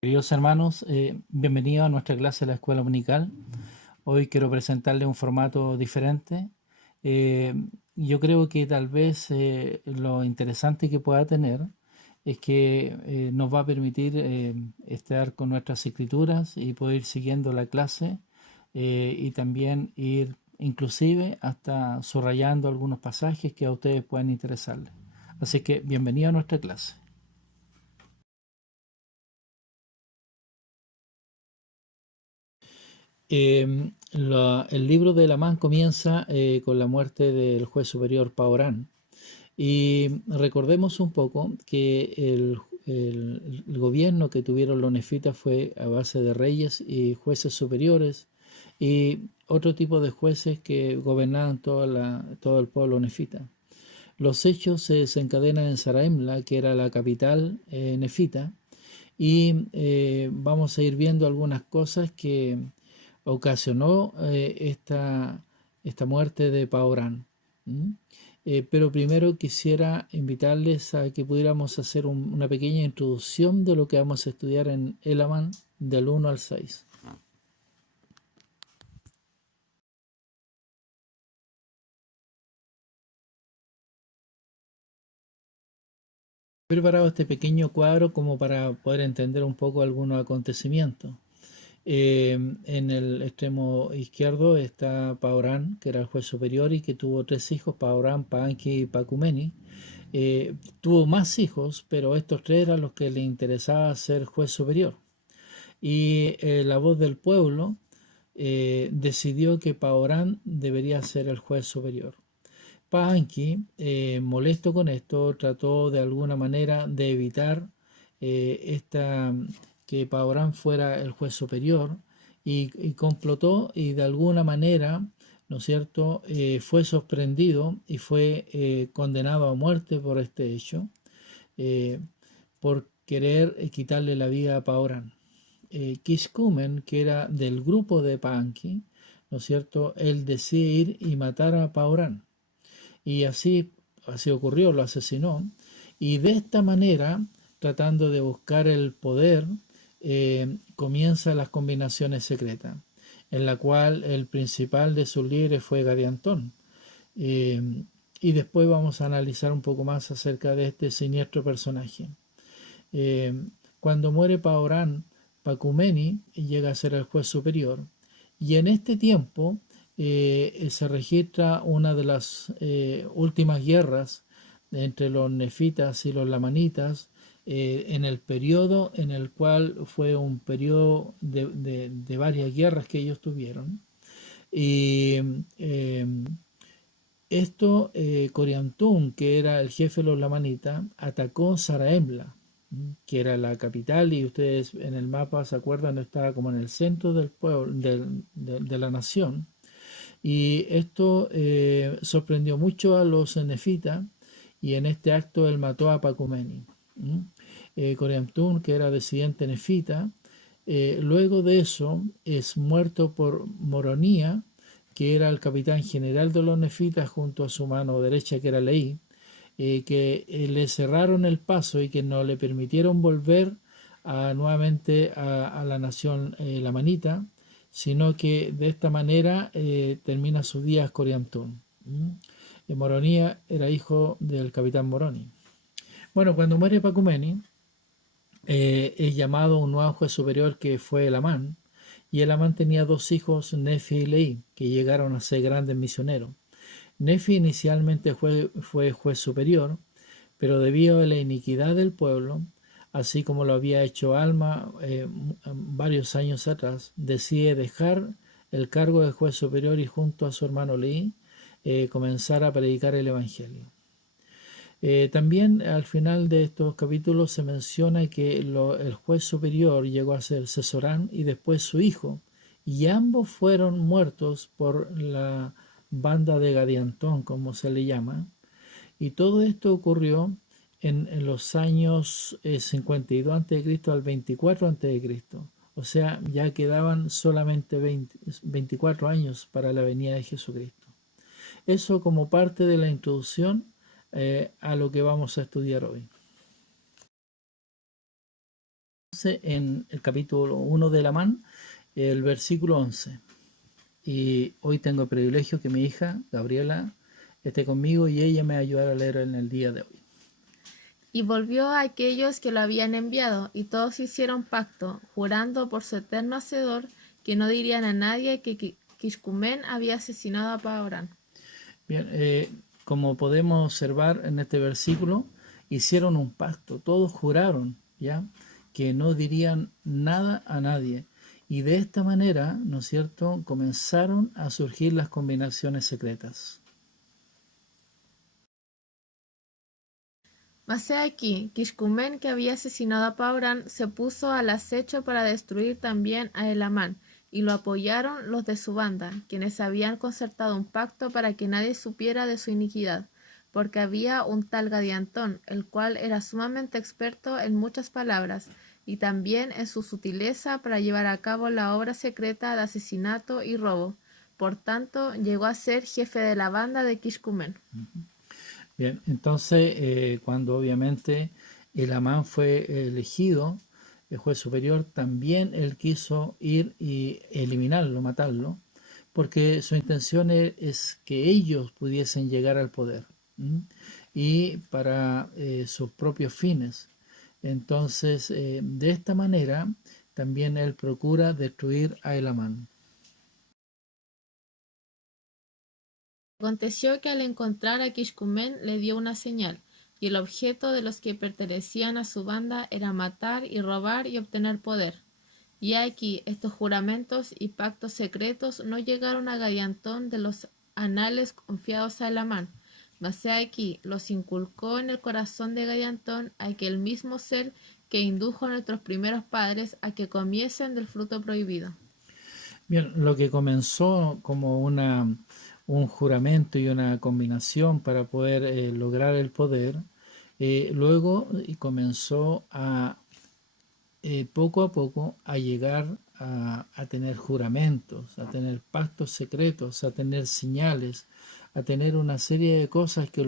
Queridos hermanos, bienvenidos a nuestra clase de la Escuela Dominical. Hoy quiero presentarles un formato diferente. Eh, yo creo que tal vez lo interesante que pueda tener es que nos va a permitir estar con nuestras escrituras y poder ir siguiendo la clase y también ir inclusive hasta subrayando algunos pasajes que a ustedes puedan interesarles. Así que bienvenido a nuestra clase. El libro de Lamán comienza con la muerte del juez superior Paorán. Y recordemos un poco que el gobierno que tuvieron los nefitas fue a base de reyes y jueces superiores y otro tipo de jueces que gobernaban todo el pueblo nefita. Los hechos se desencadenan en Saraemla, que era la capital nefita, y vamos a ir viendo algunas cosas que ocasionó esta muerte de Paorán. Pero primero quisiera invitarles a que pudiéramos hacer una pequeña introducción de lo que vamos a estudiar en Elaman del 1 al 6. He preparado este pequeño cuadro como para poder entender un poco algunos acontecimientos. En el extremo izquierdo está Paorán, que era el juez superior y que tuvo tres hijos, Paorán, Paanki y Pacumeni. Tuvo más hijos, pero estos tres eran los que le interesaba ser juez superior. Y la voz del pueblo decidió que Paorán debería ser el juez superior. Paanki, molesto con esto, trató de alguna manera de evitar que Paorán fuera el juez superior y complotó y de alguna manera, ¿no es cierto?, fue sorprendido y fue condenado a muerte por este hecho, eh, por querer quitarle la vida a Paorán. Kishkumen, que era del grupo de Paanki, ¿no es cierto?, él decide ir y matar a Paorán. Y así ocurrió, lo asesinó. Y de esta manera, tratando de buscar el poder, comienzan las combinaciones secretas, en la cual el principal de sus líderes fue Gadiantón. Eh, y después vamos a analizar un poco más acerca de este siniestro personaje. Eh, Cuando muere Paorán, Pacumeni llega a ser el juez superior. Y en este tiempo se registra una de las últimas guerras entre los nefitas y los lamanitas, en el periodo en el cual fue un periodo de varias guerras que ellos tuvieron. Y Coriantún, que era el jefe de los lamanitas, atacó Saraemla, que era la capital, y ustedes en el mapa se acuerdan, estaba como en el centro del pueblo, de la nación. Y esto sorprendió mucho a los nefitas, y en este acto él mató a Pacumeni. Coriantún, que era disidente nefita, luego de eso es muerto por Moronía, que era el capitán general de los nefitas, junto a su mano derecha, que era Leí, que le cerraron el paso y que no le permitieron volver nuevamente a la nación lamanita, sino que de esta manera termina sus días Coriantún. Moronía era hijo del capitán Moroni. Bueno, cuando muere Pacumeni, es llamado un nuevo juez superior que fue Elamán, y Elamán tenía dos hijos, Nefi y Leí, que llegaron a ser grandes misioneros. Nefi inicialmente fue juez superior, pero debido a la iniquidad del pueblo, así como lo había hecho Alma varios años atrás, decide dejar el cargo de juez superior y junto a su hermano Leí comenzar a predicar el Evangelio. También al final de estos capítulos se menciona que el juez superior llegó a ser Sesorán y después su hijo, y ambos fueron muertos por la banda de Gadiantón, como se le llama, y todo esto ocurrió en los años 52 a.C. al 24 a.C. O sea, ya quedaban solamente 24 años para la venida de Jesucristo. Eso como parte de la introducción a lo que vamos a estudiar hoy. en el capítulo 1 de Lamán, el versículo 11. Y hoy tengo el privilegio que mi hija, Gabriela, esté conmigo y ella me ayudará a leer en el día de hoy. Y volvió a aquellos que lo habían enviado, y todos hicieron pacto, jurando por su eterno Hacedor, que no dirían a nadie que Quiscumén había asesinado a Paorán. Bien, como podemos observar en este versículo, hicieron un pacto, todos juraron, ¿ya? Que no dirían nada a nadie. Y de esta manera, ¿no es cierto?, comenzaron a surgir las combinaciones secretas. Mas he aquí, Quiscumén, que había asesinado a Paorán, se puso al acecho para destruir también a Elamán, y lo apoyaron los de su banda, quienes habían concertado un pacto para que nadie supiera de su iniquidad, porque había un tal Gadiantón, el cual era sumamente experto en muchas palabras, y también en su sutileza para llevar a cabo la obra secreta de asesinato y robo. Por tanto, llegó a ser jefe de la banda de Quiscumén. Bien, entonces cuando obviamente el Amán fue elegido, el juez superior, también él quiso ir y eliminarlo, matarlo, porque su intención es que ellos pudiesen llegar al poder, ¿m? Y para sus propios fines. Entonces, de esta manera, también él procura destruir a Elamán. Aconteció que al encontrar a Quiscumén le dio una señal, y el objeto de los que pertenecían a su banda era matar y robar y obtener poder. Y aquí estos juramentos y pactos secretos no llegaron a Gadiantón de los anales confiados a Elamán, mas he aquí los inculcó en el corazón de Gadiantón aquel mismo ser que indujo a nuestros primeros padres a que comiesen del fruto prohibido. Bien, lo que comenzó como un juramento y una combinación para poder lograr el poder, luego comenzó a poco a poco a llegar a tener juramentos, a tener pactos secretos, a tener señales, a tener una serie de cosas que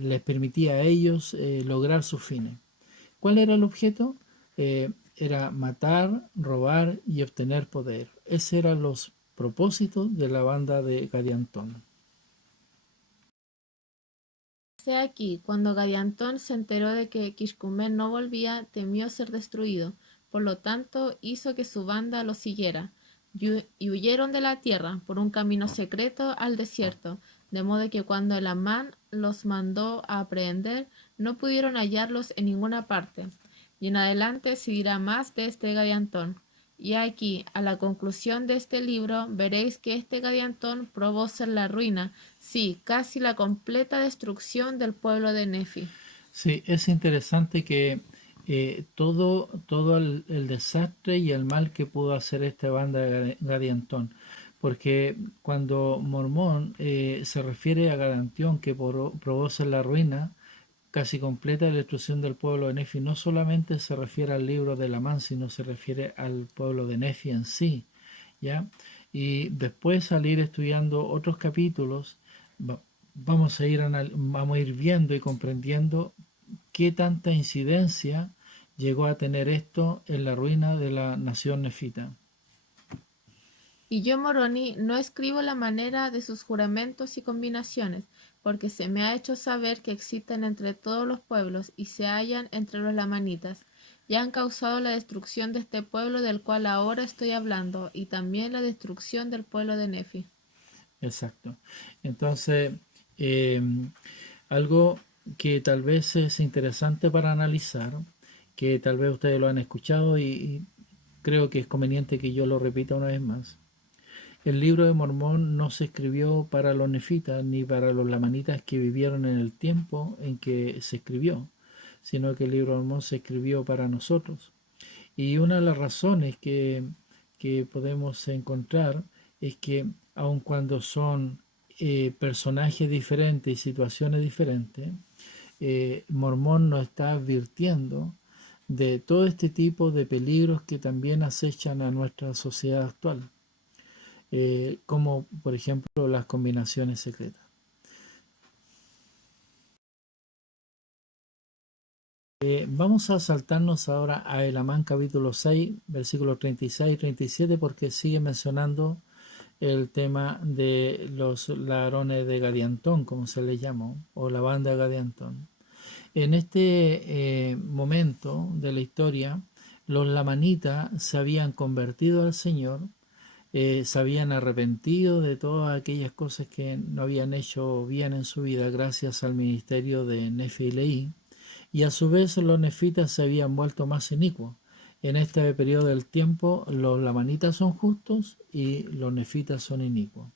les permitía a ellos lograr sus fines. ¿Cuál era el objeto? Era matar, robar y obtener poder. Esos eran los propósitos de la banda de Gadiantón. He aquí, cuando Gadiantón se enteró de que Quiscumén no volvía, temió ser destruido. Por lo tanto, hizo que su banda lo siguiera, y huyeron de la tierra por un camino secreto al desierto, de modo que cuando el Amán los mandó a aprehender, no pudieron hallarlos en ninguna parte. Y en adelante se dirá más de este Gadiantón. Y aquí, a la conclusión de este libro, veréis que este Gadiantón probó ser la ruina, sí, casi la completa destrucción del pueblo de Nefi. Sí, es interesante que todo el desastre y el mal que pudo hacer esta banda de Gadiantón, porque cuando Mormón se refiere a Gadiantón que probó ser la ruina casi completa de la destrucción del pueblo de Nefi, no solamente se refiere al libro de Lamán, sino se refiere al pueblo de Nefi en sí, ¿ya? Y después al ir estudiando otros capítulos, vamos a ir viendo y comprendiendo qué tanta incidencia llegó a tener esto en la ruina de la nación nefita. Y yo, Moroni, no escribo la manera de sus juramentos y combinaciones, porque se me ha hecho saber que existen entre todos los pueblos y se hallan entre los lamanitas, y han causado la destrucción de este pueblo del cual ahora estoy hablando, y también la destrucción del pueblo de Nefi. Exacto. Entonces, eh, algo que tal vez es interesante para analizar, que tal vez ustedes lo han escuchado y creo que es conveniente que yo lo repita una vez más. El libro de Mormón no se escribió para los nefitas ni para los lamanitas que vivieron en el tiempo en que se escribió, sino que el libro de Mormón se escribió para nosotros. Y una de las razones que podemos encontrar es que aun cuando son personajes diferentes y situaciones diferentes, Mormón nos está advirtiendo de todo este tipo de peligros que también acechan a nuestra sociedad actual, como por ejemplo las combinaciones secretas. Vamos a saltarnos ahora a Elamán capítulo 6, versículos 36 y 37, porque sigue mencionando el tema de los ladrones de Gadiantón, como se les llamó, o la banda de Gadiantón. En este momento de la historia, los lamanitas se habían convertido al Señor, se habían arrepentido de todas aquellas cosas que no habían hecho bien en su vida gracias al ministerio de Nefi y Leí, y a su vez los nefitas se habían vuelto más inicuos. En este periodo del tiempo los lamanitas son justos y los nefitas son inicuos.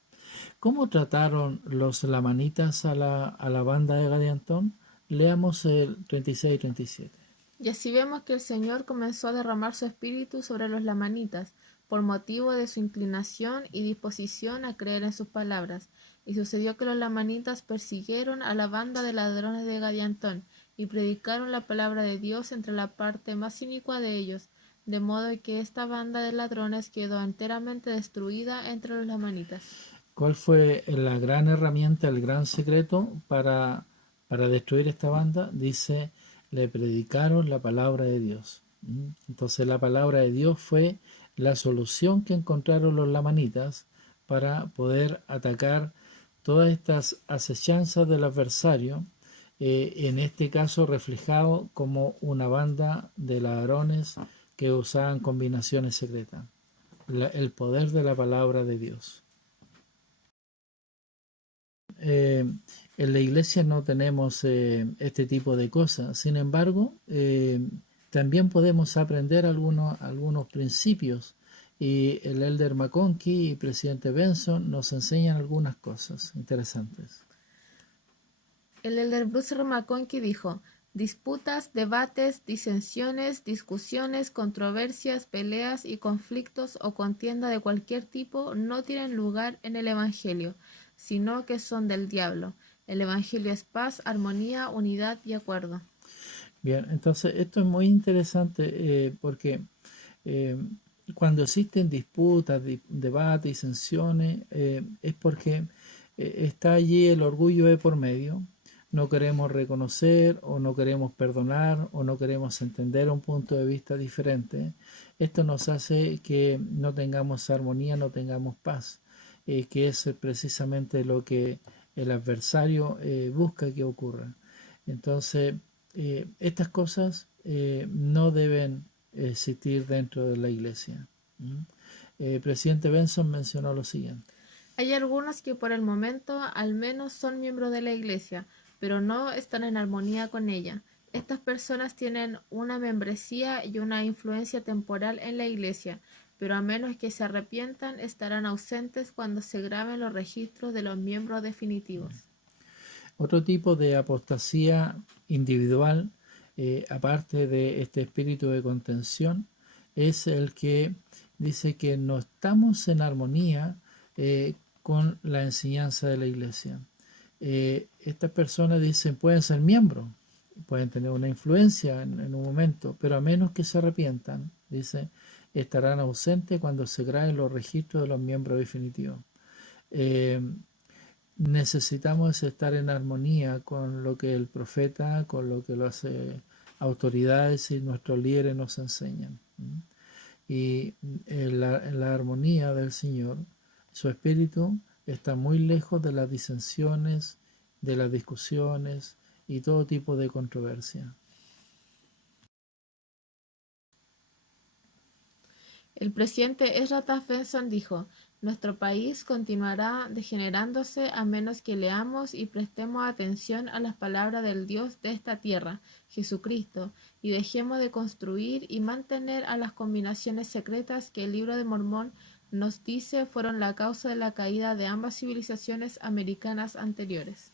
¿Cómo trataron los lamanitas a la banda de Gadiantón? Leamos el 36 y 37. Y así vemos que el Señor comenzó a derramar su espíritu sobre los lamanitas, por motivo de su inclinación y disposición a creer en sus palabras. Y sucedió que los lamanitas persiguieron a la banda de ladrones de Gadiantón, y predicaron la palabra de Dios entre la parte más inicua de ellos, de modo que esta banda de ladrones quedó enteramente destruida entre los lamanitas. ¿Cuál fue la gran herramienta, el gran secreto para destruir esta banda? Dice, le predicaron la palabra de Dios. Entonces la palabra de Dios fue la solución que encontraron los lamanitas para poder atacar todas estas acechanzas del adversario, en este caso reflejado como una banda de ladrones que usaban combinaciones secretas. El poder de la palabra de Dios. En la iglesia no tenemos este tipo de cosas. Sin embargo, también podemos aprender algunos principios. Y el Elder McConkie y presidente Benson nos enseñan algunas cosas interesantes. El elder Bruce R. McConkie dijo: disputas, debates, disensiones, discusiones, controversias, peleas y conflictos o contienda de cualquier tipo no tienen lugar en el Evangelio, sino que son del diablo. El Evangelio es paz, armonía, unidad y acuerdo. Bien, entonces esto es muy interesante porque eh, cuando existen disputas, debates, disensiones, es porque está allí el orgullo de por medio. No queremos reconocer o no queremos perdonar o no queremos entender un punto de vista diferente. Esto nos hace que no tengamos armonía, no tengamos paz, que es precisamente lo que el adversario busca que ocurra. Entonces, estas cosas no deben existir dentro de la iglesia. Presidente Benson mencionó lo siguiente. Hay algunos que por el momento al menos son miembros de la iglesia, pero no están en armonía con ella. Estas personas tienen una membresía y una influencia temporal en la iglesia, pero a menos que se arrepientan estarán ausentes cuando se graben los registros de los miembros definitivos. Otro tipo de apostasía individual, aparte de este espíritu de contención, es el que dice que no estamos en armonía con la enseñanza de la iglesia. Estas personas dicen pueden ser miembros, pueden tener una influencia en un momento, pero a menos que se arrepientan, dice, estarán ausentes cuando se graben los registros de los miembros definitivos. Necesitamos estar en armonía con lo que el profeta, con lo que las autoridades y nuestros líderes nos enseñan. Y en la armonía del Señor, su espíritu está muy lejos de las disensiones, de las discusiones y todo tipo de controversia. El presidente Ezra Taft Benson dijo: nuestro país continuará degenerándose a menos que leamos y prestemos atención a las palabras del Dios de esta tierra, Jesucristo, y dejemos de construir y mantener a las combinaciones secretas que el libro de Mormón nos dice fueron la causa de la caída de ambas civilizaciones americanas anteriores.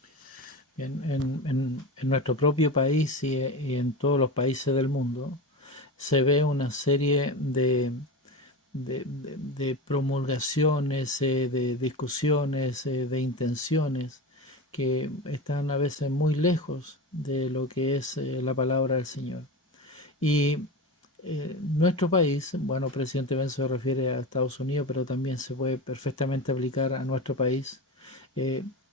En nuestro propio país y en todos los países del mundo se ve una serie de promulgaciones, de discusiones, de intenciones que están a veces muy lejos de lo que es la palabra del Señor. Y nuestro país, bueno, presidente Benzo se refiere a Estados Unidos, pero también se puede perfectamente aplicar a nuestro país,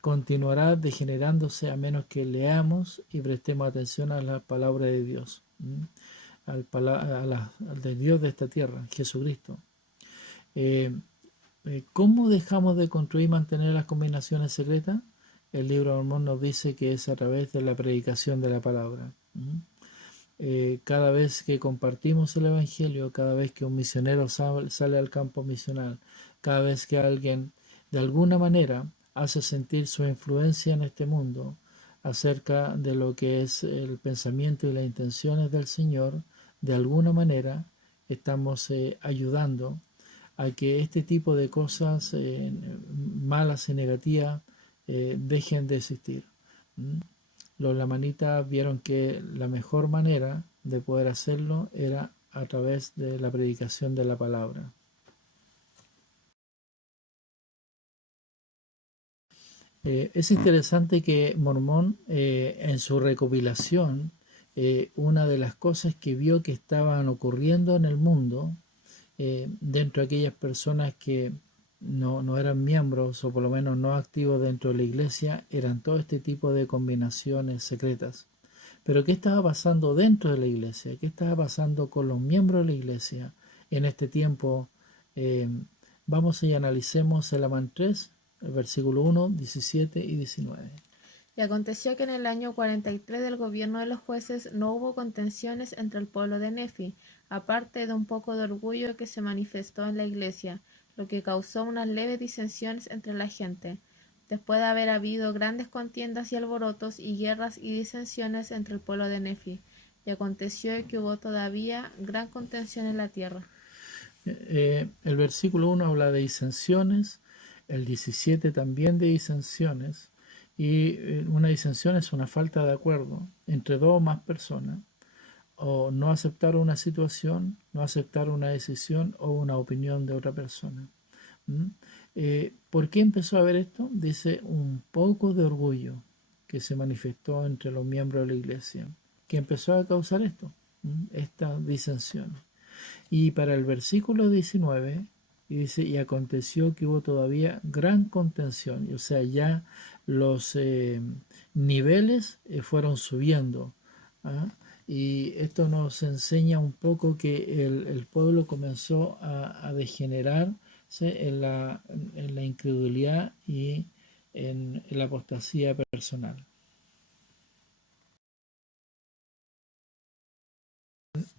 continuará degenerándose a menos que leamos y prestemos atención a la palabra de Dios, al de Dios de esta tierra, Jesucristo. ¿Cómo dejamos de construir y mantener las combinaciones secretas? El libro de Mormón nos dice que es a través de la predicación de la palabra. Cada vez que compartimos el Evangelio, cada vez que un misionero sale al campo misional, cada vez que alguien de alguna manera hace sentir su influencia en este mundo acerca de lo que es el pensamiento y las intenciones del Señor, de alguna manera estamos ayudando a que este tipo de cosas malas y negativas dejen de existir. Los lamanitas vieron que la mejor manera de poder hacerlo era a través de la predicación de la palabra. Es interesante que Mormón en su recopilación, una de las cosas que vio que estaban ocurriendo en el mundo, dentro de aquellas personas que no eran miembros o por lo menos no activos dentro de la iglesia, eran todo este tipo de combinaciones secretas. Pero ¿qué estaba pasando dentro de la iglesia? ¿Qué estaba pasando con los miembros de la iglesia en este tiempo? Vamos y analicemos el Amán 3, el versículo 1, 17 y 19. Y aconteció que en el año 43 del gobierno de los jueces no hubo contenciones entre el pueblo de Nefi, aparte de un poco de orgullo que se manifestó en la iglesia, lo que causó unas leves disensiones entre la gente. Después de haber habido grandes contiendas y alborotos y guerras y disensiones entre el pueblo de Nefi, y aconteció que hubo todavía gran contención en la tierra. El versículo 1 habla de disensiones, el 17 también de disensiones, y una disensión es una falta de acuerdo entre dos o más personas, o no aceptar una situación, no aceptar una decisión o una opinión de otra persona. ¿Por qué empezó a haber esto? Dice un poco de orgullo que se manifestó entre los miembros de la iglesia, que empezó a causar esto, esta disensión. Y para el versículo 19, dice, y aconteció que hubo todavía gran contención, o sea, ya los niveles fueron subiendo. ¿Ah? Y esto nos enseña un poco que el pueblo comenzó a degenerar en la incredulidad y en la apostasía personal.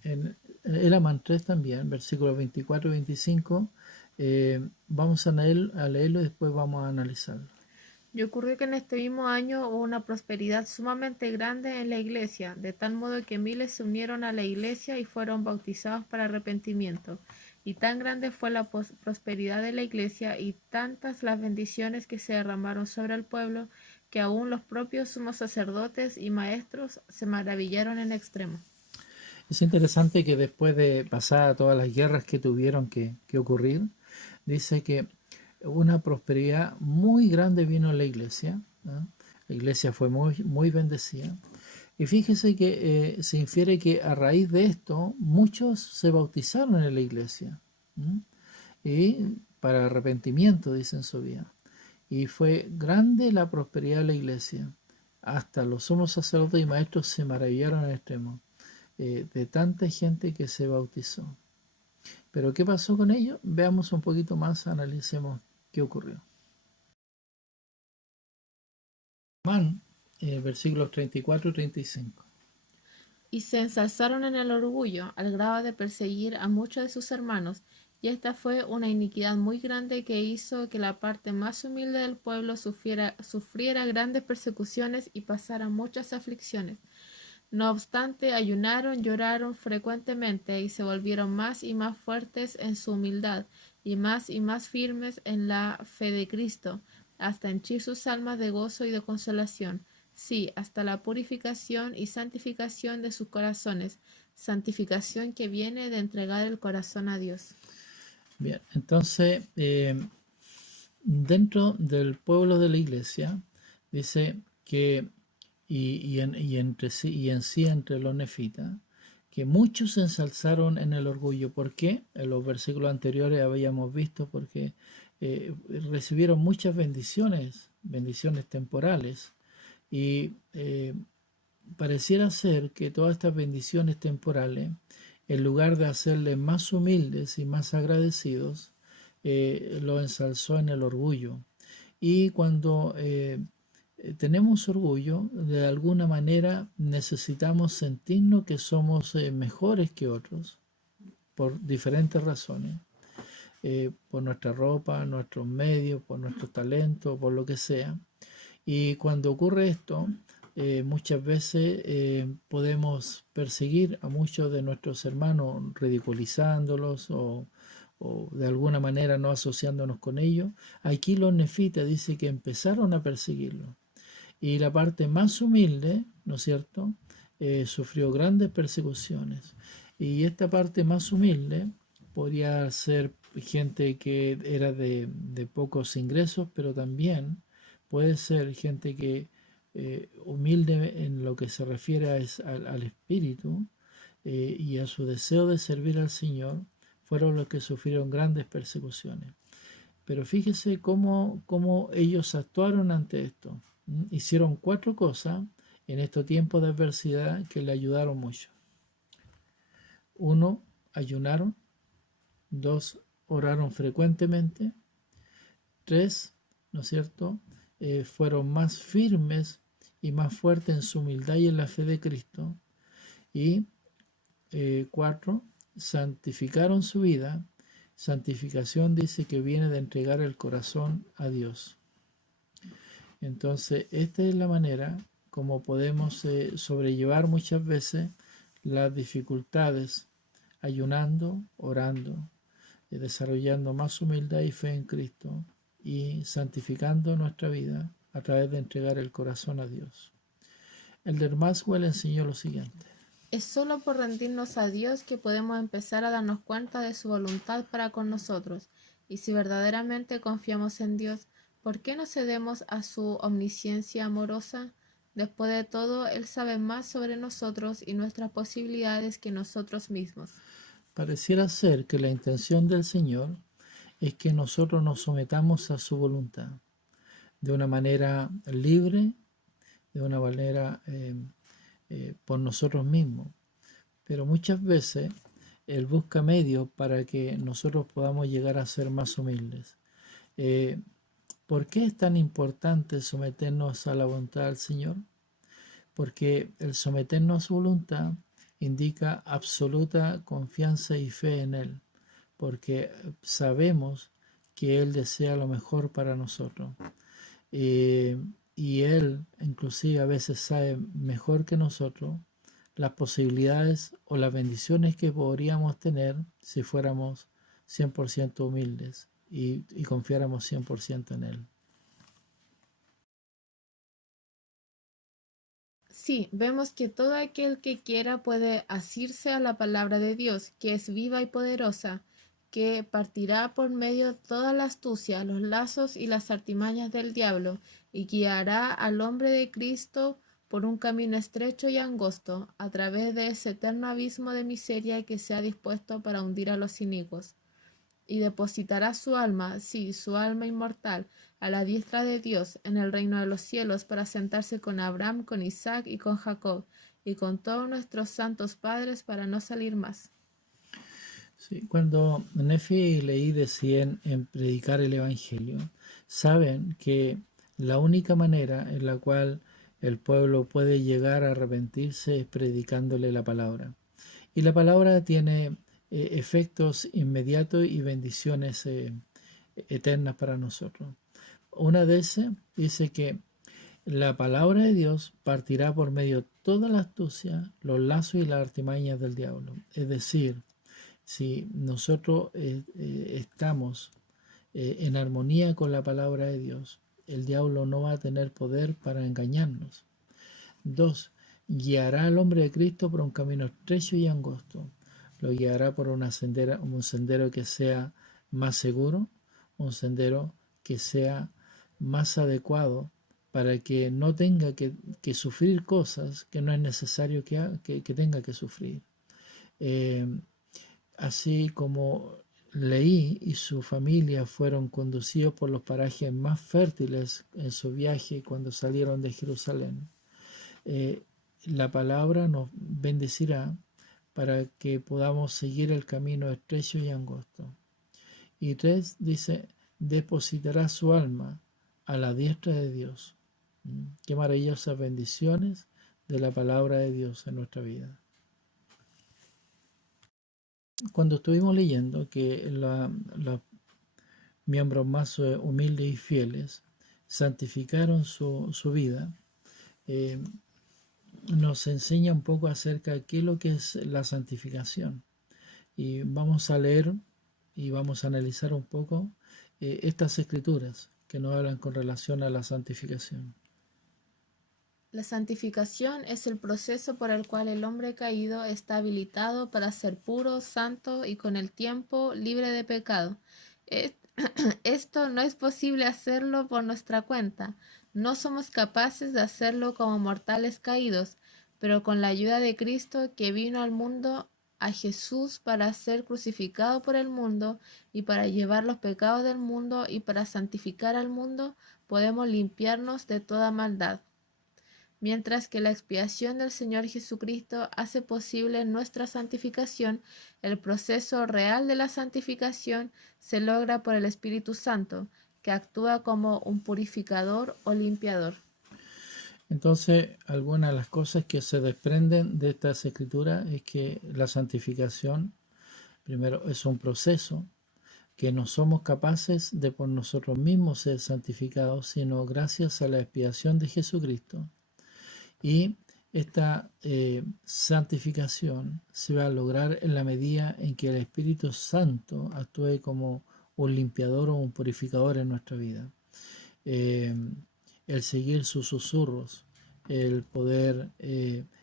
En el Amán 3 también, versículos 24 y 25, vamos a leerlo y después vamos a analizarlo. Y ocurrió que en este mismo año hubo una prosperidad sumamente grande en la iglesia, de tal modo que miles se unieron a la iglesia y fueron bautizados para arrepentimiento. Y tan grande fue la prosperidad de la iglesia y tantas las bendiciones que se derramaron sobre el pueblo, que aún los propios sumos sacerdotes y maestros se maravillaron en extremo. Es interesante que después de pasar todas las guerras que tuvieron que ocurrir, dice que una prosperidad muy grande vino en la iglesia, ¿no? La iglesia fue muy bendecida. Y fíjese que se infiere que a raíz de esto muchos se bautizaron en la iglesia, ¿no? Y para arrepentimiento, dicen su vida. Y fue grande la prosperidad de la iglesia. Hasta los sumos sacerdotes y maestros se maravillaron en extremo de tanta gente que se bautizó. Pero ¿qué pasó con ellos? Veamos un poquito más, analicemos qué ocurrió. Amán, versículos 34 y 35. Y se ensalzaron en el orgullo, al grado de perseguir a muchos de sus hermanos, y esta fue una iniquidad muy grande que hizo que la parte más humilde del pueblo sufriera grandes persecuciones y pasara muchas aflicciones. No obstante, ayunaron, lloraron frecuentemente y se volvieron más y más fuertes en su humildad y más firmes en la fe de Cristo, hasta henchir sus almas de gozo y de consolación. Sí, hasta la purificación y santificación de sus corazones, santificación que viene de entregar el corazón a Dios. Bien, entonces, dentro del pueblo de la iglesia, dice que, en sí entre los nefitas, que muchos se ensalzaron en el orgullo. ¿Por qué? En los versículos anteriores habíamos visto porque recibieron muchas bendiciones temporales, y pareciera ser que todas estas bendiciones temporales, en lugar de hacerles más humildes y más agradecidos, lo ensalzó en el orgullo. Y cuando tenemos orgullo, de alguna manera necesitamos sentirnos que somos mejores que otros, por diferentes razones, por nuestra ropa, nuestros medios, por nuestros talentos, por lo que sea. Y cuando ocurre esto, muchas veces podemos perseguir a muchos de nuestros hermanos ridiculizándolos, o de alguna manera no asociándonos con ellos. Aquí los nefitas dice que empezaron a perseguirlos. Y la parte más humilde, ¿no es cierto?, sufrió grandes persecuciones. Y esta parte más humilde podría ser gente que era de pocos ingresos, pero también puede ser gente que humilde en lo que se refiere al espíritu, y a su deseo de servir al Señor, fueron los que sufrieron grandes persecuciones. Pero fíjese cómo ellos actuaron ante esto. Hicieron 4 cosas en estos tiempos de adversidad que le ayudaron mucho. 1, ayunaron. 2, oraron frecuentemente. 3, ¿no es cierto?, fueron más firmes y más fuertes en su humildad y en la fe de Cristo. Y 4, santificaron su vida. Santificación dice que viene de entregar el corazón a Dios. Entonces, esta es la manera como podemos sobrellevar muchas veces las dificultades, ayunando, orando, desarrollando más humildad y fe en Cristo, y santificando nuestra vida a través de entregar el corazón a Dios. Elder Maxwell enseñó lo siguiente: Es solo por rendirnos a Dios que podemos empezar a darnos cuenta de su voluntad para con nosotros. Y si verdaderamente confiamos en Dios, ¿por qué no cedemos a su omnisciencia amorosa? Después de todo, Él sabe más sobre nosotros y nuestras posibilidades que nosotros mismos. Pareciera ser que la intención del Señor es que nosotros nos sometamos a su voluntad de una manera libre, de una manera por nosotros mismos. Pero muchas veces Él busca medios para que nosotros podamos llegar a ser más humildes. ¿Por qué es tan importante someternos a la voluntad del Señor? Porque el someternos a su voluntad indica absoluta confianza y fe en Él, porque sabemos que Él desea lo mejor para nosotros. Y Él inclusive a veces sabe mejor que nosotros las posibilidades o las bendiciones que podríamos tener si fuéramos 100% humildes y confiáramos 100% en Él. Sí, vemos que todo aquel que quiera puede asirse a la palabra de Dios, que es viva y poderosa, que partirá por medio de toda la astucia, los lazos y las artimañas del diablo, y guiará al hombre de Cristo por un camino estrecho y angosto, a través de ese eterno abismo de miseria que se ha dispuesto para hundir a los inicuos. Y depositará su alma, sí, su alma inmortal, a la diestra de Dios en el reino de los cielos, para sentarse con Abraham, con Isaac y con Jacob, y con todos nuestros santos padres, para no salir más. Sí, cuando Nefi leí decían en predicar el Evangelio, saben que la única manera en la cual el pueblo puede llegar a arrepentirse es predicándole la palabra. Y la palabra tiene efectos inmediatos y bendiciones eternas para nosotros. Una de esas dice que la palabra de Dios partirá por medio de toda la astucia, los lazos y las artimañas del diablo. Es decir, si nosotros estamos en armonía con la palabra de Dios, el diablo no va a tener poder para engañarnos. 2, guiará al hombre de Cristo por un camino estrecho y angosto. Lo guiará por un sendero que sea más seguro, un sendero que sea más adecuado para que no tenga que sufrir cosas que no es necesario que tenga que sufrir. Así como Leí y su familia fueron conducidos por los parajes más fértiles en su viaje cuando salieron de Jerusalén. Eh, la palabra nos bendecirá para que podamos seguir el camino estrecho y angosto. Y 3 dice, depositará su alma a la diestra de Dios. Qué maravillosas bendiciones de la palabra de Dios en nuestra vida. Cuando estuvimos leyendo que los miembros más humildes y fieles santificaron su vida, nos enseña un poco acerca de qué es lo que es la santificación. Y vamos a leer y vamos a analizar un poco estas escrituras que nos hablan con relación a la santificación. La santificación es el proceso por el cual el hombre caído está habilitado para ser puro, santo y con el tiempo libre de pecado. Esto no es posible hacerlo por nuestra cuenta. No somos capaces de hacerlo como mortales caídos, pero con la ayuda de Cristo que vino al mundo, a Jesús para ser crucificado por el mundo y para llevar los pecados del mundo y para santificar al mundo, podemos limpiarnos de toda maldad. Mientras que la expiación del Señor Jesucristo hace posible nuestra santificación, el proceso real de la santificación se logra por el Espíritu Santo, que actúa como un purificador o limpiador. Entonces, algunas de las cosas que se desprenden de estas escrituras es que la santificación, primero, es un proceso que no somos capaces de por nosotros mismos ser santificados, sino gracias a la expiación de Jesucristo. Y esta santificación se va a lograr en la medida en que el Espíritu Santo actúe como un limpiador o un purificador en nuestra vida. El seguir sus susurros, el poder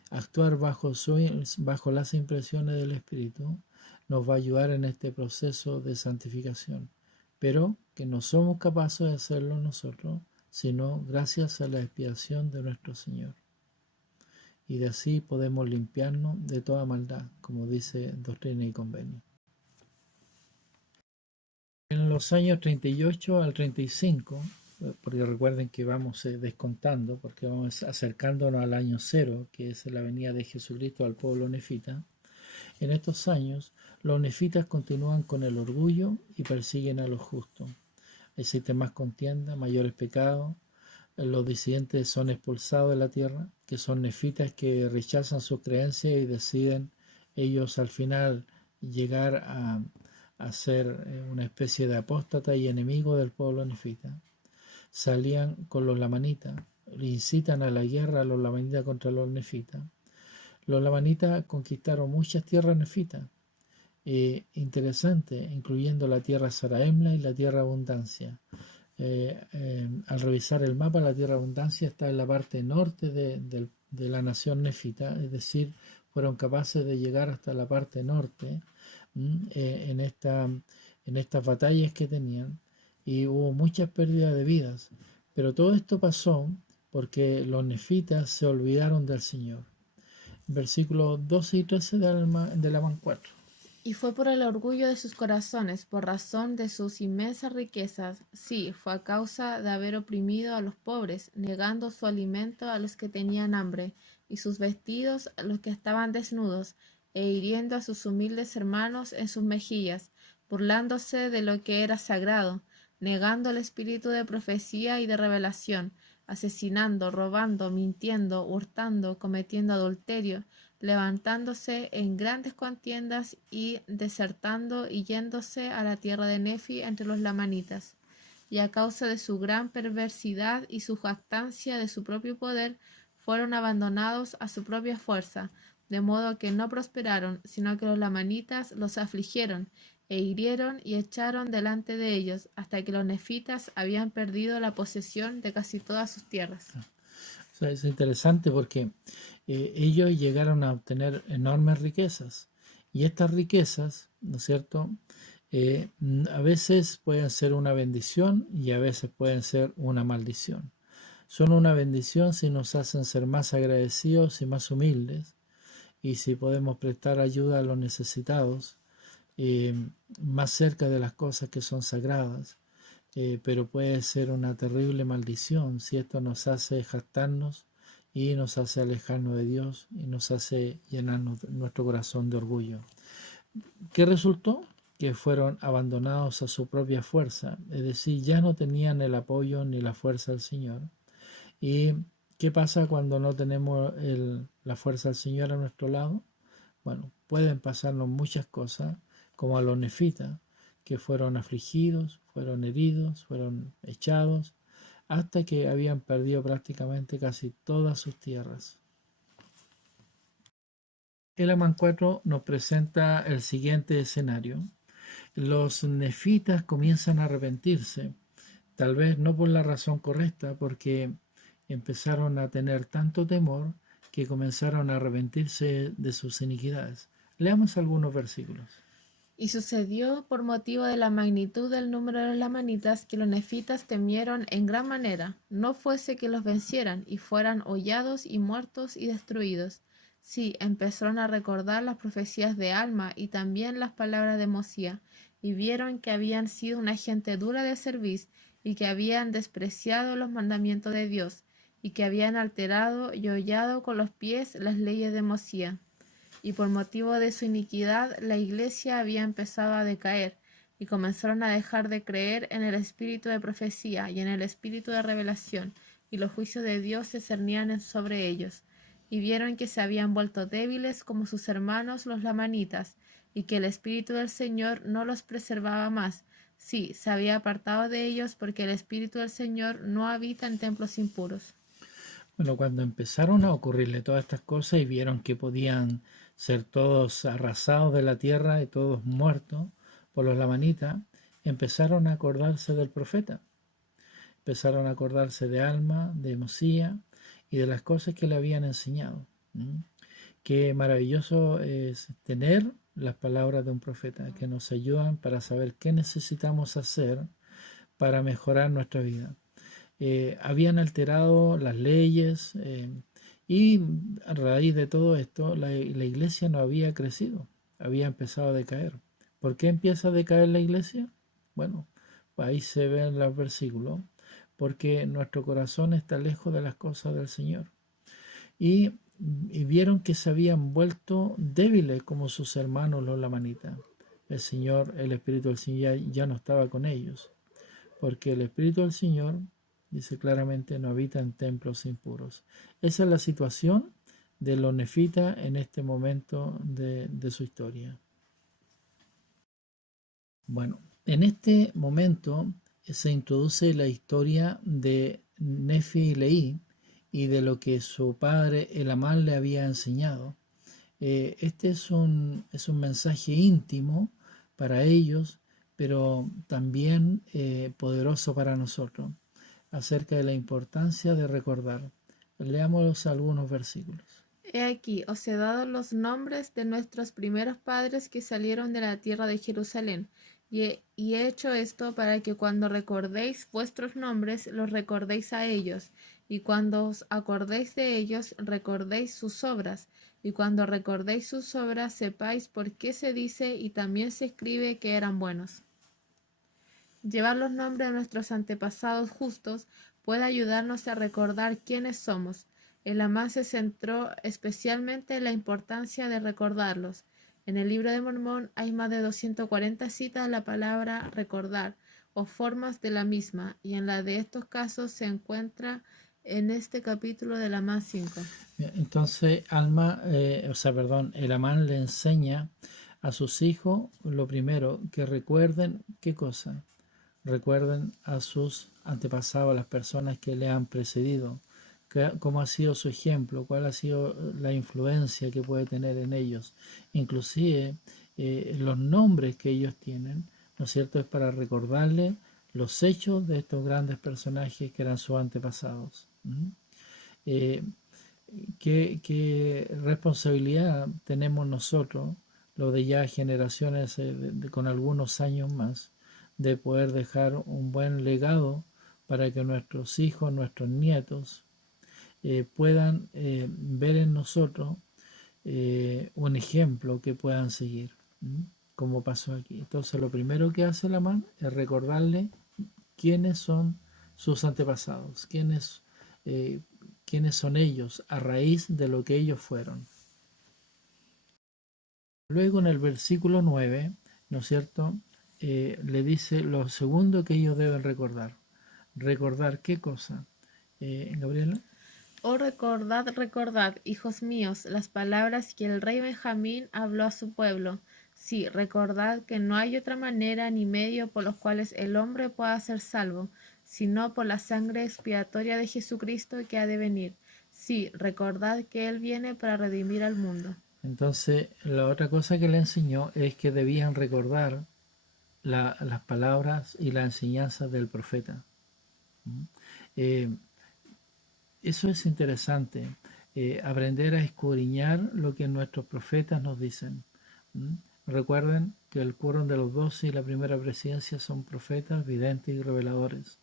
actuar bajo las impresiones del Espíritu, nos va a ayudar en este proceso de santificación, pero que no somos capaces de hacerlo nosotros, sino gracias a la expiación de nuestro Señor. Y de así podemos limpiarnos de toda maldad, como dice Doctrina y Convenio. En los años 38 al 35, porque recuerden que vamos descontando, porque vamos acercándonos al año 0, que es la venida de Jesucristo al pueblo nefita. En estos años, los nefitas continúan con el orgullo y persiguen a los justos. Existe más contienda, mayores pecados. Los disidentes son expulsados de la tierra, que son nefitas que rechazan sus creencias y deciden ellos al final llegar a ser una especie de apóstata y enemigo del pueblo nefita. Salían con los lamanitas, incitan a la guerra a los lamanitas contra los nefitas. Los lamanitas conquistaron muchas tierras nefitas, interesante, incluyendo la tierra Saraemla y la tierra Abundancia. Al revisar el mapa, la tierra Abundancia está en la parte norte de la nación nefita, es decir, fueron capaces de llegar hasta la parte norte en estas batallas que tenían, y hubo muchas pérdidas de vidas, pero todo esto pasó porque los nefitas se olvidaron del Señor. Versículos 12 y 13 de Labán 4. Y fue por el orgullo de sus corazones, por razón de sus inmensas riquezas. Sí, fue a causa de haber oprimido a los pobres, negando su alimento a los que tenían hambre, y sus vestidos a los que estaban desnudos, e hiriendo a sus humildes hermanos en sus mejillas, burlándose de lo que era sagrado, negando el espíritu de profecía y de revelación, asesinando, robando, mintiendo, hurtando, cometiendo adulterio, levantándose en grandes contiendas y desertando y yéndose a la tierra de Nefi entre los lamanitas. Y a causa de su gran perversidad y su jactancia de su propio poder, fueron abandonados a su propia fuerza, de modo que no prosperaron, sino que los lamanitas los afligieron, e hirieron y echaron delante de ellos, hasta que los nefitas habían perdido la posesión de casi todas sus tierras. O sea, es interesante porque ellos llegaron a obtener enormes riquezas, y estas riquezas, ¿no es cierto?, a veces pueden ser una bendición y a veces pueden ser una maldición. Son una bendición si nos hacen ser más agradecidos y más humildes, y si podemos prestar ayuda a los necesitados, eh, más cerca de las cosas que son sagradas, pero puede ser una terrible maldición si esto nos hace jactarnos y nos hace alejarnos de Dios y nos hace llenarnos nuestro corazón de orgullo. ¿Qué resultó? Que fueron abandonados a su propia fuerza, es decir, ya no tenían el apoyo ni la fuerza del Señor. ¿Y qué pasa cuando no tenemos la fuerza del Señor a nuestro lado? Bueno, pueden pasarnos muchas cosas, como a los nefitas, que fueron afligidos, fueron heridos, fueron echados, hasta que habían perdido prácticamente casi todas sus tierras. El Amán 4 nos presenta el siguiente escenario. Los nefitas comienzan a arrepentirse, tal vez no por la razón correcta, porque empezaron a tener tanto temor que comenzaron a arrepentirse de sus iniquidades. Leamos algunos versículos. Y sucedió por motivo de la magnitud del número de los lamanitas que los nefitas temieron en gran manera, no fuese que los vencieran y fueran hollados y muertos y destruidos. Sí, empezaron a recordar las profecías de Alma y también las palabras de Mosía, y vieron que habían sido una gente dura de cerviz y que habían despreciado los mandamientos de Dios y que habían alterado y hollado con los pies las leyes de Mosía. Y por motivo de su iniquidad la iglesia había empezado a decaer, y comenzaron a dejar de creer en el espíritu de profecía y en el espíritu de revelación, y los juicios de Dios se cernían sobre ellos. Y vieron que se habían vuelto débiles como sus hermanos los lamanitas, y que el espíritu del Señor no los preservaba más. Sí, se había apartado de ellos, porque el espíritu del Señor no habita en templos impuros. Bueno, cuando empezaron a ocurrirle todas estas cosas y vieron que podían ser todos arrasados de la tierra y todos muertos por los lamanitas, empezaron a acordarse del profeta. Empezaron a acordarse de Alma, de Mosía y de las cosas que le habían enseñado. Qué maravilloso es tener las palabras de un profeta que nos ayudan para saber qué necesitamos hacer para mejorar nuestra vida. Habían alterado las leyes y a raíz de todo esto la iglesia no había crecido, había empezado a decaer. ¿Por qué empieza a decaer la iglesia? Bueno, ahí se ve en los versículos, porque nuestro corazón está lejos de las cosas del Señor. Y, y vieron que se habían vuelto débiles como sus hermanos los lamanitas. El Señor, el Espíritu del Señor ya no estaba con ellos, porque el Espíritu del Señor, dice claramente, no habita en templos impuros. Esa es la situación de los nefitas en este momento de su historia. Bueno, en este momento se introduce la historia de Nefi y Leí y de lo que su padre Elamán le había enseñado. Este es un mensaje íntimo para ellos, pero también poderoso para nosotros, acerca de la importancia de recordar. Leamos algunos versículos. He aquí, os he dado los nombres de nuestros primeros padres que salieron de la tierra de Jerusalén, y he hecho esto para que cuando recordéis vuestros nombres, los recordéis a ellos, y cuando os acordéis de ellos, recordéis sus obras, y cuando recordéis sus obras, sepáis por qué se dice y también se escribe que eran buenos. Llevar los nombres de nuestros antepasados justos puede ayudarnos a recordar quiénes somos. El Amán se centró especialmente en la importancia de recordarlos. En el libro de Mormón hay más de 240 citas de la palabra recordar o formas de la misma, y en la de estos casos se encuentra en este capítulo del Amán 5. Entonces, el Amán le enseña a sus hijos lo primero, que recuerden qué cosa. Recuerden a sus antepasados, a las personas que le han precedido, cómo ha sido su ejemplo, cuál ha sido la influencia que puede tener en ellos. Inclusive los nombres que ellos tienen, ¿no es cierto?, es para recordarle los hechos de estos grandes personajes que eran sus antepasados. Eh, ¿Qué responsabilidad tenemos nosotros, los de ya generaciones con algunos años más, de poder dejar un buen legado para que nuestros hijos, nuestros nietos puedan ver en nosotros un ejemplo que puedan seguir? como pasó aquí. Entonces lo primero que hace Lamán es recordarle quiénes son sus antepasados, eh, quiénes son ellos a raíz de lo que ellos fueron. Luego en el versículo 9, ¿no es cierto? Le dice lo segundo que ellos deben recordar. ¿Recordar qué cosa? Gabriela. Oh, recordad, recordad, hijos míos, las palabras que el rey Benjamín habló a su pueblo. Sí, recordad que no hay otra manera ni medio por los cuales el hombre pueda ser salvo, sino por la sangre expiatoria de Jesucristo que ha de venir. Sí, recordad que Él viene para redimir al mundo. Entonces, la otra cosa que le enseñó es que debían recordar las palabras y las enseñanzas del profeta. Eh, Eso es interesante, aprender a escudriñar lo que nuestros profetas nos dicen. ¿Mm? Recuerden que el quórum de los 12 y la primera presidencia son profetas, videntes y reveladores.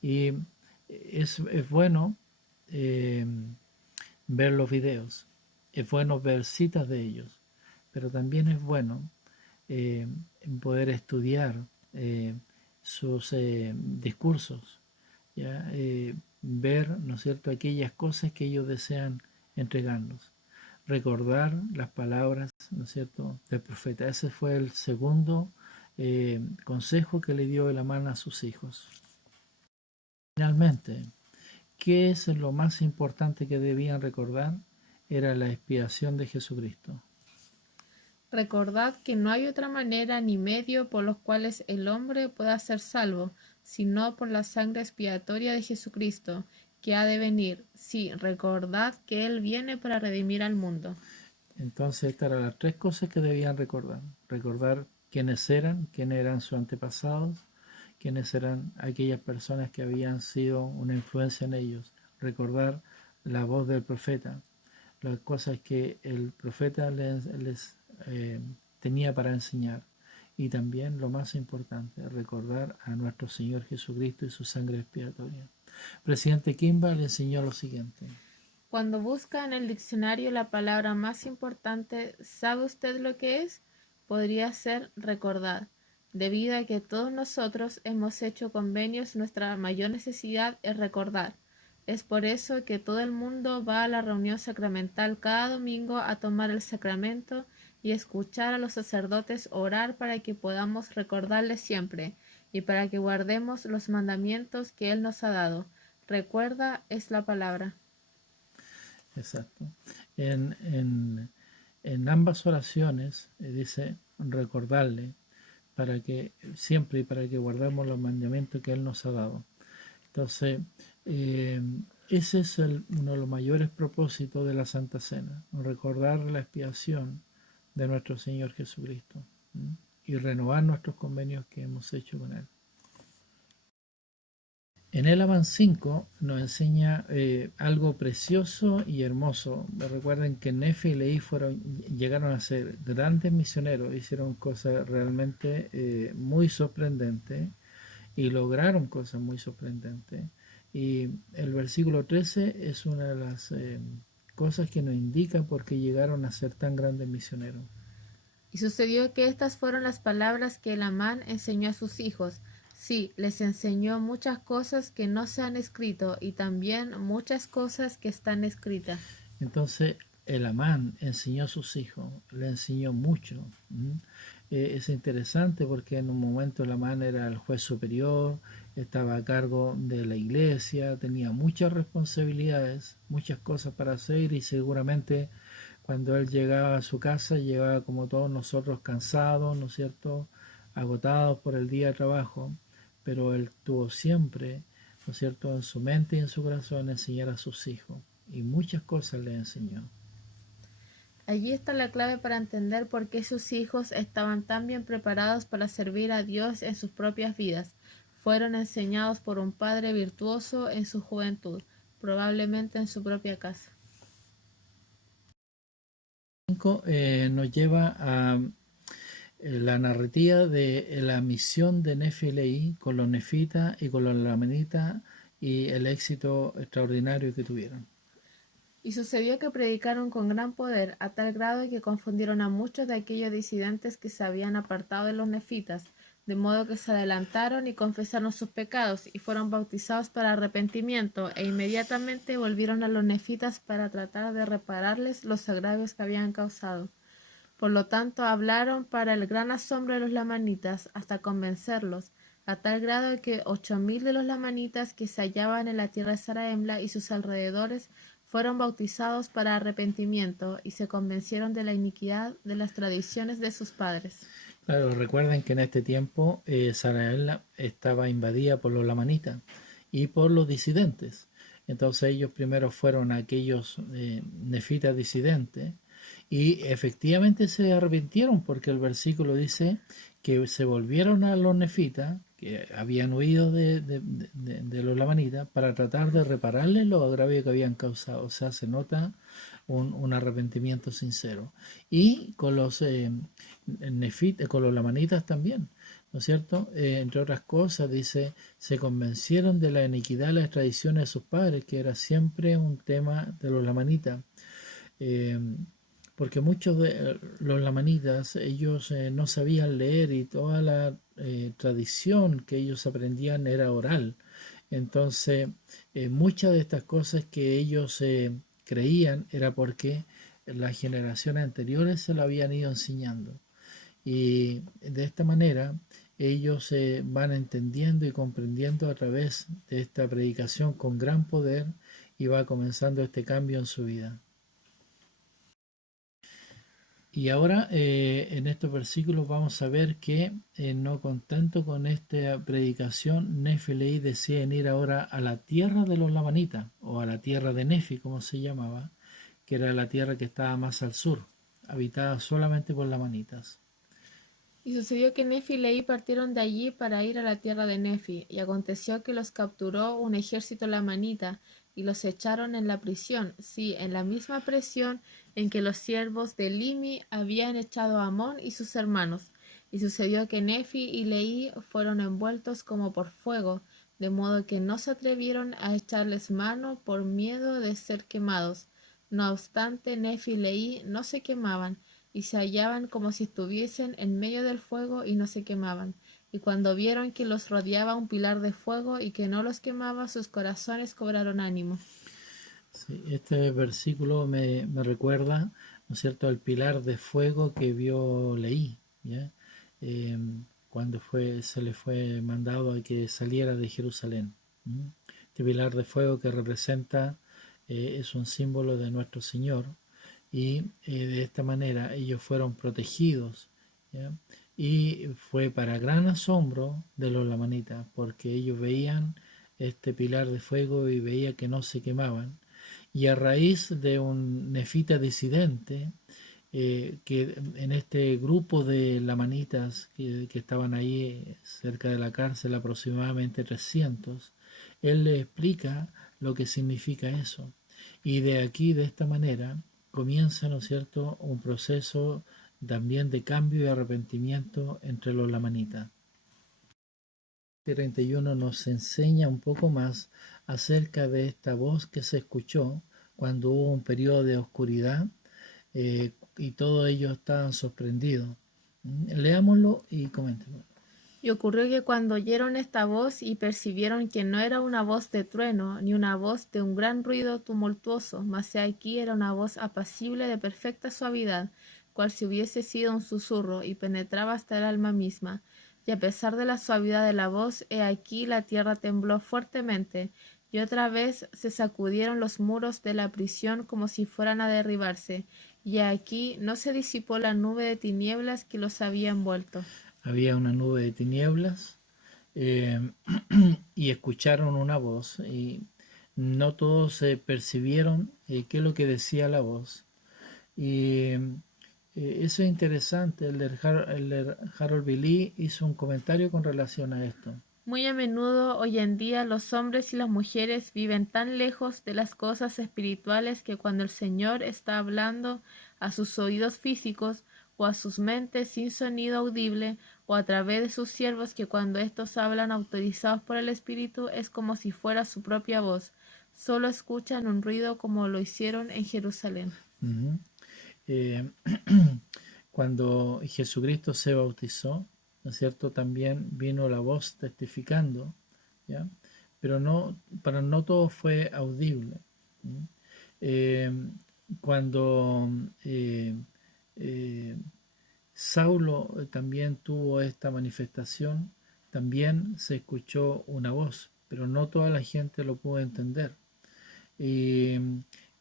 Y es bueno eh, ver los videos, es bueno ver citas de ellos, pero también es bueno eh, poder estudiar sus discursos, ¿ya? Ver, ¿no es cierto?, aquellas cosas que ellos desean entregarnos, recordar las palabras, ¿no es cierto?, del profeta. Ese fue el segundo consejo que le dio el Amán a sus hijos. Finalmente, ¿qué es lo más importante que debían recordar? Era la expiación de Jesucristo. Recordad que no hay otra manera ni medio por los cuales el hombre pueda ser salvo, sino por la sangre expiatoria de Jesucristo, que ha de venir. Sí, recordad que Él viene para redimir al mundo. Entonces, estas eran las tres cosas que debían recordar. Recordar quiénes eran sus antepasados, quiénes eran aquellas personas que habían sido una influencia en ellos. Recordar la voz del profeta, las cosas que el profeta les tenía para enseñar. Y también, lo más importante, recordar a nuestro Señor Jesucristo y su sangre expiatoria. Presidente Kimba le enseñó lo siguiente. Cuando busca en el diccionario la palabra más importante, ¿sabe usted lo que es? Podría ser recordar. Debido a que todos nosotros hemos hecho convenios, nuestra mayor necesidad es recordar. Es por eso que todo el mundo va a la reunión sacramental cada domingo a tomar el sacramento y escuchar a los sacerdotes orar para que podamos recordarles siempre y para que guardemos los mandamientos que Él nos ha dado. Recuerda es la palabra. Exacto. En ambas oraciones dice recordarle para que siempre y para que guardemos los mandamientos que Él nos ha dado. Entonces, eh, ese es uno de los mayores propósitos de la Santa Cena, recordar la expiación de nuestro Señor Jesucristo, ¿m? Y renovar nuestros convenios que hemos hecho con Él. En el Avan 5 nos enseña algo precioso y hermoso. Recuerden que Nefe y Leí llegaron a ser grandes misioneros, hicieron cosas realmente muy sorprendentes y lograron cosas muy sorprendentes. Y el versículo 13 es una de las cosas que nos indica por qué llegaron a ser tan grandes misioneros. Y sucedió que estas fueron las palabras que el Amán enseñó a sus hijos. Sí, les enseñó muchas cosas que no se han escrito y también muchas cosas que están escritas. Entonces, el Amán enseñó a sus hijos, le enseñó mucho. Es interesante porque en un momento el Amán era el juez superior, estaba a cargo de la iglesia, tenía muchas responsabilidades, muchas cosas para hacer y seguramente cuando él llegaba a su casa llegaba como todos nosotros cansados, ¿no es cierto?, agotados por el día de trabajo, pero él tuvo siempre, ¿no es cierto?, en su mente y en su corazón enseñar a sus hijos y muchas cosas le enseñó. Allí está la clave para entender por qué sus hijos estaban tan bien preparados para servir a Dios en sus propias vidas. Fueron enseñados por un padre virtuoso en su juventud, probablemente en su propia casa. Nos lleva a la narrativa de la misión de Nefi y Leí con los nefitas y con los lamanitas y el éxito extraordinario que tuvieron. Y sucedió que predicaron con gran poder, a tal grado que confundieron a muchos de aquellos disidentes que se habían apartado de los nefitas, de modo que se adelantaron y confesaron sus pecados, y fueron bautizados para arrepentimiento, e inmediatamente volvieron a los nefitas para tratar de repararles los agravios que habían causado. Por lo tanto, hablaron para el gran asombro de los lamanitas, hasta convencerlos, a tal grado que 8,000 de los lamanitas que se hallaban en la tierra de Zarahemla y sus alrededores fueron bautizados para arrepentimiento y se convencieron de la iniquidad de las tradiciones de sus padres. Claro, recuerden que en este tiempo Sarael estaba invadida por los lamanitas y por los disidentes. Entonces ellos primero fueron aquellos nefitas disidentes y efectivamente se arrepintieron porque el versículo dice que se volvieron a los nefitas que habían huido de los lamanitas para tratar de repararles los agravios que habían causado. O sea, se nota un arrepentimiento sincero. Y con los con los lamanitas también, ¿no es cierto? Entre otras cosas, dice, se convencieron de la iniquidad de las tradiciones de sus padres, que era siempre un tema de los lamanitas. Eh, porque muchos de los lamanitas, ellos no sabían leer y toda la tradición que ellos aprendían era oral. Entonces, muchas de estas cosas que ellos creían era porque las generaciones anteriores se lo habían ido enseñando. Y de esta manera ellos van entendiendo y comprendiendo a través de esta predicación con gran poder y va comenzando este cambio en su vida. Y ahora en estos versículos vamos a ver que no contento con esta predicación, Nefi y Leí deciden ir ahora a la tierra de los lamanitas, o a la tierra de Nefi, como se llamaba, que era la tierra que estaba más al sur, habitada solamente por lamanitas. Y sucedió que Nefi y Leí partieron de allí para ir a la tierra de Nefi, y aconteció que los capturó un ejército lamanita, y los echaron en la prisión, sí, en la misma prisión en que los siervos de Limi habían echado a Amón y sus hermanos. Y sucedió que Nefi y Leí fueron envueltos como por fuego, de modo que no se atrevieron a echarles mano por miedo de ser quemados. No obstante, Nefi y Leí no se quemaban, y se hallaban como si estuviesen en medio del fuego y no se quemaban. Y cuando vieron que los rodeaba un pilar de fuego y que no los quemaba, sus corazones cobraron ánimo. Sí, este versículo me recuerda, ¿no es cierto?, al pilar de fuego que vio Leí, ¿ya? Eh, cuando se le fue mandado a que saliera de Jerusalén. ¿Mm? Este pilar de fuego que representa, es un símbolo de nuestro Señor, y de esta manera ellos fueron protegidos, ¿ya? Y fue para gran asombro de los lamanitas, porque ellos veían este pilar de fuego y veían que no se quemaban, y a raíz de un nefita disidente, que en este grupo de lamanitas que estaban ahí cerca de la cárcel, aproximadamente 300, él le explica lo que significa eso. Y de aquí, de esta manera, comienza, ¿no es cierto?, un proceso también de cambio y arrepentimiento entre los lamanitas. 31 nos enseña un poco más acerca de esta voz que se escuchó cuando hubo un periodo de oscuridad, y todos ellos estaban sorprendidos. Leámoslo y coméntenlo. Y ocurrió que cuando oyeron esta voz y percibieron que no era una voz de trueno, ni una voz de un gran ruido tumultuoso, mas he aquí era una voz apacible de perfecta suavidad, cual si hubiese sido un susurro, y penetraba hasta el alma misma. Y a pesar de la suavidad de la voz, he aquí la tierra tembló fuertemente, y otra vez se sacudieron los muros de la prisión como si fueran a derribarse, y aquí no se disipó la nube de tinieblas que los había envuelto. Había una nube de tinieblas, eh, y escucharon una voz, y no todos percibieron qué es lo que decía la voz. Y eso es interesante. El Harold Billy hizo un comentario con relación a esto. Muy a menudo hoy en día los hombres y las mujeres viven tan lejos de las cosas espirituales que cuando el Señor está hablando a sus oídos físicos o a sus mentes sin sonido audible o a través de sus siervos que cuando éstos hablan autorizados por el Espíritu es como si fuera su propia voz. Solo escuchan un ruido como lo hicieron en Jerusalén. Ujú. Eh, Cuando Jesucristo se bautizó, ¿no es cierto? También vino la voz testificando, ¿ya? Pero para no todo fue audible. ¿Mm? Eh, cuando eh, Saulo también tuvo esta manifestación, también se escuchó una voz, pero no toda la gente lo pudo entender. Y,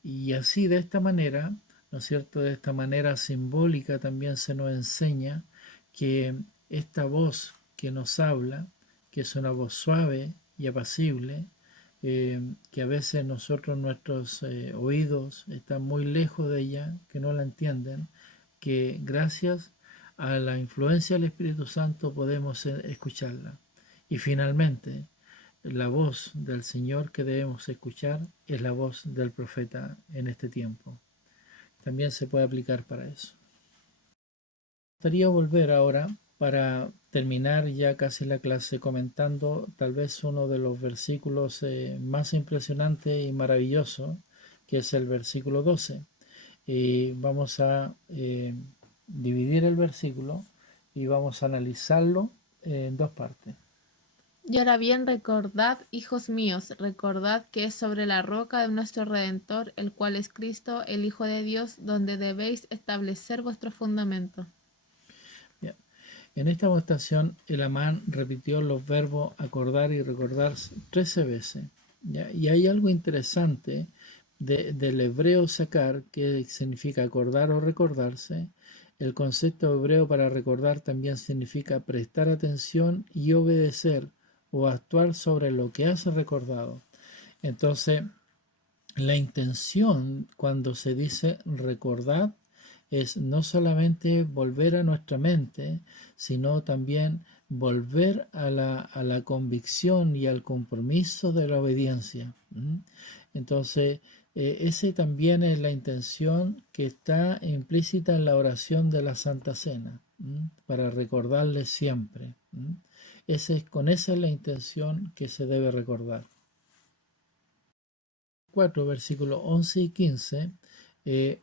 y así de esta manera, ¿no es cierto? De esta manera simbólica también se nos enseña que esta voz que nos habla, que es una voz suave y apacible, que a veces nosotros, nuestros oídos están muy lejos de ella, que no la entienden, que gracias a la influencia del Espíritu Santo podemos escucharla. Y finalmente, la voz del Señor que debemos escuchar es la voz del profeta en este tiempo. También se puede aplicar para eso. Me gustaría volver ahora para terminar ya casi la clase comentando tal vez uno de los versículos más impresionantes y maravillosos, que es el versículo 12. Y vamos a dividir el versículo y vamos a analizarlo en dos partes. Y ahora bien, recordad, hijos míos, recordad que es sobre la roca de nuestro Redentor, el cual es Cristo, el Hijo de Dios, donde debéis establecer vuestro fundamento. Bien. En esta votación, el Amán repitió los verbos acordar y recordar 13 veces. ¿Ya? Y hay algo interesante del hebreo sacar, que significa acordar o recordarse. El concepto hebreo para recordar también significa prestar atención y obedecer o actuar sobre lo que has recordado. Entonces, la intención cuando se dice recordar es no solamente volver a nuestra mente, sino también volver a la convicción y al compromiso de la obediencia. Entonces, ese también es la intención que está implícita en la oración de la Santa Cena, para recordarle siempre. Con esa es la intención que se debe recordar. 4, versículos 11 y 15,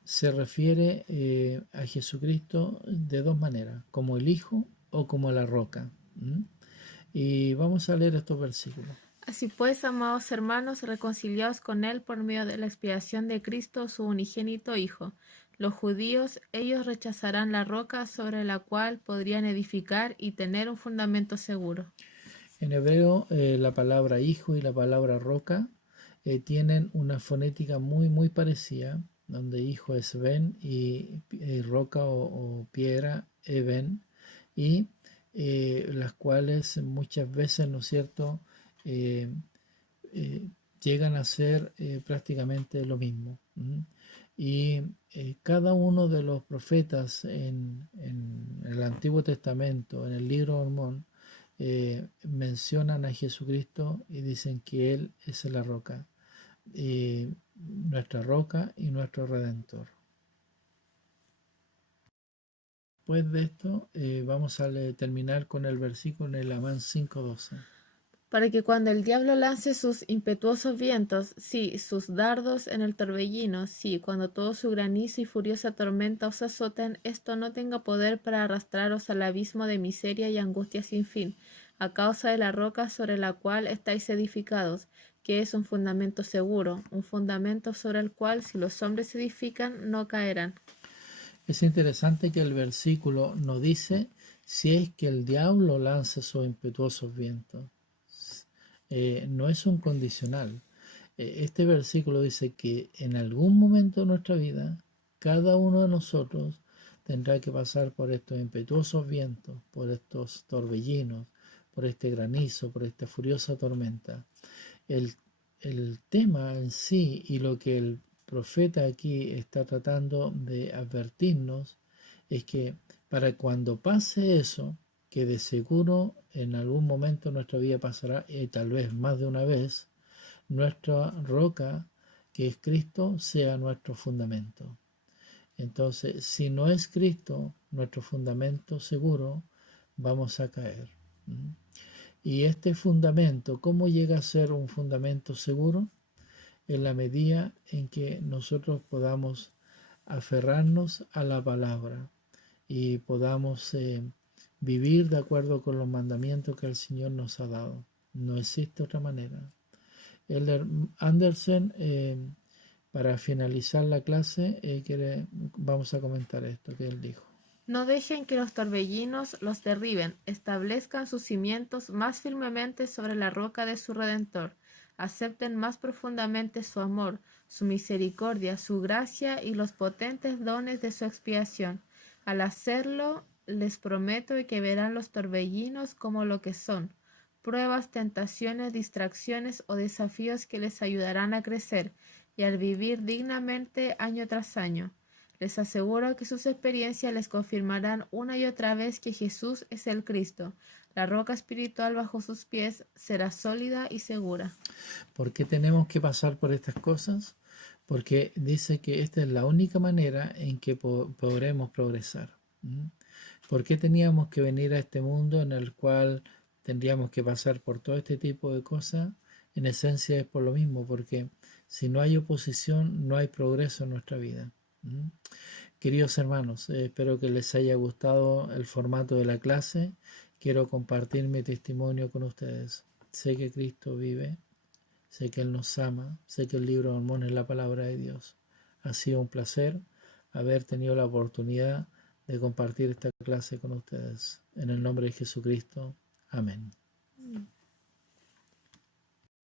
se refiere a Jesucristo de dos maneras, como el Hijo o como la roca. Y vamos a leer estos versículos. Así pues, amados hermanos, reconciliaos con Él por medio de la expiación de Cristo, su unigénito Hijo. Los judíos, ellos rechazarán la roca sobre la cual podrían edificar y tener un fundamento seguro. En hebreo, la palabra hijo y la palabra roca tienen una fonética muy parecida, donde hijo es ben y roca o piedra eben, y las cuales muchas veces, ¿no es cierto?, eh, eh, llegan a ser prácticamente lo mismo. Y cada uno de los profetas en el Antiguo Testamento, en el libro de Mormón, mencionan a Jesucristo y dicen que Él es la roca, nuestra roca y nuestro redentor. Después de esto, vamos a terminar con el versículo en el Amán 5:12. Para que cuando el diablo lance sus impetuosos vientos, sí, sus dardos en el torbellino, sí, cuando todo su granizo y furiosa tormenta os azoten, esto no tenga poder para arrastraros al abismo de miseria y angustia sin fin, a causa de la roca sobre la cual estáis edificados, que es un fundamento seguro, un fundamento sobre el cual si los hombres edifican no caerán. Es interesante que el versículo nos dice si es que el diablo lanza sus impetuosos vientos. No es un condicional. Este versículo dice que en algún momento de nuestra vida, cada uno de nosotros tendrá que pasar por estos impetuosos vientos, por estos torbellinos, por este granizo, por esta furiosa tormenta. El, el tema en sí y lo que el profeta aquí está tratando de advertirnos es que para cuando pase eso, que de seguro en algún momento de nuestra vida pasará, y tal vez más de una vez, nuestra roca, que es Cristo, sea nuestro fundamento. Entonces, si no es Cristo nuestro fundamento seguro, vamos a caer. Y este fundamento, ¿cómo llega a ser un fundamento seguro? en la medida en que nosotros podamos aferrarnos a la palabra y podamos vivir de acuerdo con los mandamientos que el Señor nos ha dado. No existe otra manera. Elder Anderson, para finalizar la clase, vamos a comentar esto que él dijo. No dejen que los torbellinos los derriben, establezcan sus cimientos más firmemente sobre la roca de su Redentor. Acepten más profundamente su amor, su misericordia, su gracia y los potentes dones de su expiación. Al hacerlo, les prometo que verán los torbellinos como lo que son, pruebas, tentaciones, distracciones o desafíos que les ayudarán a crecer y al vivir dignamente año tras año. Les aseguro que sus experiencias les confirmarán una y otra vez que Jesús es el Cristo. La roca espiritual bajo sus pies será sólida y segura. ¿Por qué tenemos que pasar por estas cosas? Porque dice que esta es la única manera en que podremos progresar. ¿Por qué teníamos que venir a este mundo en el cual tendríamos que pasar por todo este tipo de cosas? En esencia es por lo mismo, porque si no hay oposición, no hay progreso en nuestra vida. Queridos hermanos, espero que les haya gustado el formato de la clase. Quiero compartir mi testimonio con ustedes. Sé que Cristo vive, sé que Él nos ama, sé que el libro de Mormón es la palabra de Dios. Ha sido un placer haber tenido la oportunidad de compartir esta clase con ustedes. En el nombre de Jesucristo. Amén.